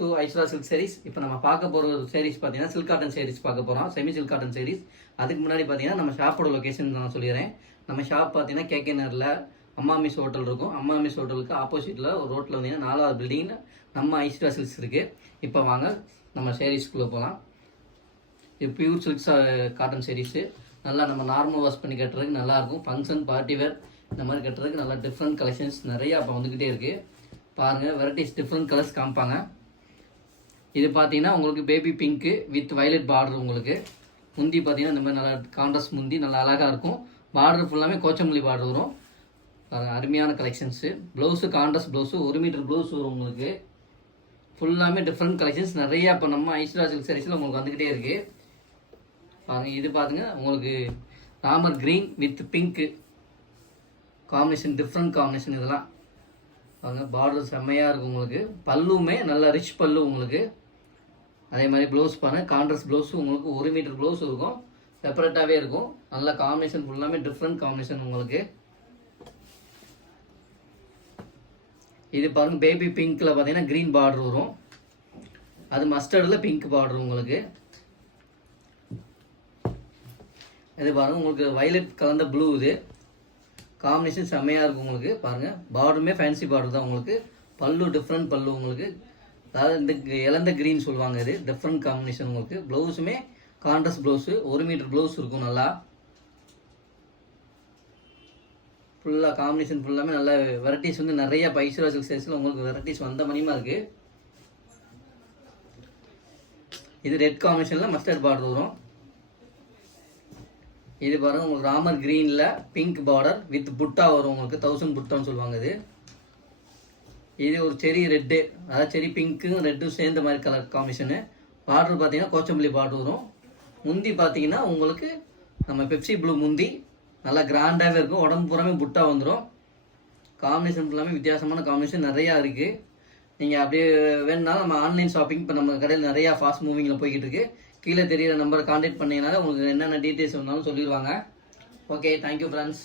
Two Aishwara silk saris. இப்போ நம்ம பார்க்க போகிற ஒரு சாரீஸ் பார்த்தீங்கன்னா சில்க் காட்டன் சாரீஸ் பார்க்க போகிறோம், செமி சில்க் காட்டன் சாரீஸ். அதுக்கு முன்னாடி பார்த்தீங்கன்னா நம்ம ஷாப்போட லொக்கேஷன் நான் சொல்லிடுறேன். நம்ம ஷாப் பார்த்தீங்கன்னா கேகே நகரில் அம்மா மிஸ் ஹோட்டல் இருக்கும். அம்மா மிஸ் ஹோட்டலுக்கு ஆப்போசிட்டில் ஒரு ரோட்டில் வந்தீங்கன்னா 4வது பில்டிங்கில் நம்ம ஐஸ்வரா சில்க்ஸ் இருக்குது. இப்போ வாங்க நம்ம சாரீஸ்குள்ளே போகலாம். இது பியூர் சில்க்ஸ் காட்டன் சாரீஸு. நல்லா நம்ம நார்மல் வாஷ் பண்ணி கட்டுறதுக்கு நல்லாயிருக்கும். ஃபங்க்ஷன் பார்ட்டி வேர் இந்த மாதிரி கட்டுறதுக்கு நல்லா டிஃப்ரெண்ட் கலெக்ஷன்ஸ் நிறையா இப்போ வந்துக்கிட்டே இருக்குது. பாருங்கள், வெரைட்டிஸ் டிஃப்ரெண்ட் கலர்ஸ் காமிப்பாங்க. இது பார்த்தீங்கன்னா உங்களுக்கு baby pink with violet border. உங்களுக்கு முந்தி பார்த்தீங்கன்னா இந்த மாதிரி நல்லா கான்ட்ராஸ்ட் முந்தி நல்லா அழகாக இருக்கும். பார்டர் ஃபுல்லாமே கோச்சம்பள்ளி பார்டர் வரும். அருமையான collections. Blouse contrast blouse 1 metre blouse வரும். உங்களுக்கு ஃபுல்லாமே டிஃப்ரெண்ட் கலெக்ஷன்ஸ் நிறையா இப்போ நம்ம ஐஸ்வரா சில்க் சாரீஸில் உங்களுக்கு வந்துக்கிட்டே இருக்குது. பாருங்கள், இது பாருங்க உங்களுக்கு Ramar green with pink combination, different combination. இதெல்லாம் பாருங்கள், பார்டர் செம்மையாக இருக்கும். உங்களுக்கு பல்லுமே நல்லா ரிச் பல்லு. உங்களுக்கு அதே மாதிரி ப்ளவுஸ் பாருங்கள், கான்ட்ராஸ்ட் ப்ளவுஸு உங்களுக்கு 1 மீட்டர் ப்ளவுஸ் இருக்கும். செப்பரேட்டாகவே இருக்கும். நல்ல காம்பினேஷன், ஃபுல்லாமே டிஃப்ரெண்ட் காம்பினேஷன். உங்களுக்கு இது பாருங்கள், பேபி பிங்க்கில் பார்த்தீங்கன்னா க்ரீன் பார்டர் வரும். அது மஸ்டர்டில் பிங்க் பார்டர். உங்களுக்கு இது பாருங்கள், உங்களுக்கு வயலட் கலந்த ப்ளூ. இது காம்பினேஷன் செம்மையாக இருக்கும். உங்களுக்கு பாருங்கள், பார்டருமே ஃபேன்சி பார்டர் தான். உங்களுக்கு பல்லு டிஃப்ரெண்ட் பல்லு. உங்களுக்கு அதாவது இந்த இழந்த க்ரீன் சொல்லுவாங்க. இது டிஃப்ரெண்ட் காம்பினேஷன். உங்களுக்கு ப்ளவுஸுமே கான்ட்ராஸ்ட் ப்ளவுஸு 1 மீட்டர் ப்ளவுஸ் இருக்கும். நல்லா ஃபுல்லாக காம்பினேஷன் ஃபுல்லாமே நல்ல வெரைட்டிஸ் வந்து நிறைய ஐஸ்வரா சில்க் சாரீஸில் உங்களுக்கு வெரைட்டிஸ் வந்த மணிமா இருக்குது. இது ரெட் காம்பினேஷனில் மஸ்டர்ட் பார்டர் வரும். இது பாருங்கள், உங்களுக்கு ராமர் க்ரீனில் பிங்க் பார்டர் வித் புட்டா வரும். உங்களுக்கு 1000 புட்டான்னு சொல்லுவாங்க. இது ஒரு செரி ரெட்டு, அதாவது செரி பிங்க்கும் ரெட்டும் சேர்ந்த மாதிரி கலர் காம்பினேஷனு. பார்டர் பார்த்தீங்கன்னா கோச்சம்பள்ளி பார்டர் வரும். முந்தி பார்த்தீங்கன்னா உங்களுக்கு நம்ம பெப்சி ப்ளூ முந்தி நல்லா கிராண்டாகவே இருக்கும். உடம்பு பூராமே புட்டா வந்துடும். காம்பினேஷன் ஃபுல்லாமே வித்தியாசமான காம்பினேஷன் நிறையா இருக்குது. நீங்கள் அப்படியே வேணுனாலும் நம்ம ஆன்லைன் ஷாப்பிங் இப்போ நம்ம கடையில் நிறையா ஃபாஸ்ட் மூவிங்கில் போய்கிட்டு இருக்குது. கீழே தெரியிற நம்பரை கான்டாக்ட் பண்ணிங்கனால உங்களுக்கு என்னென்ன டீட்டெயில்ஸ் வேணாலும் சொல்லிடுவாங்க. Okay, thank you friends.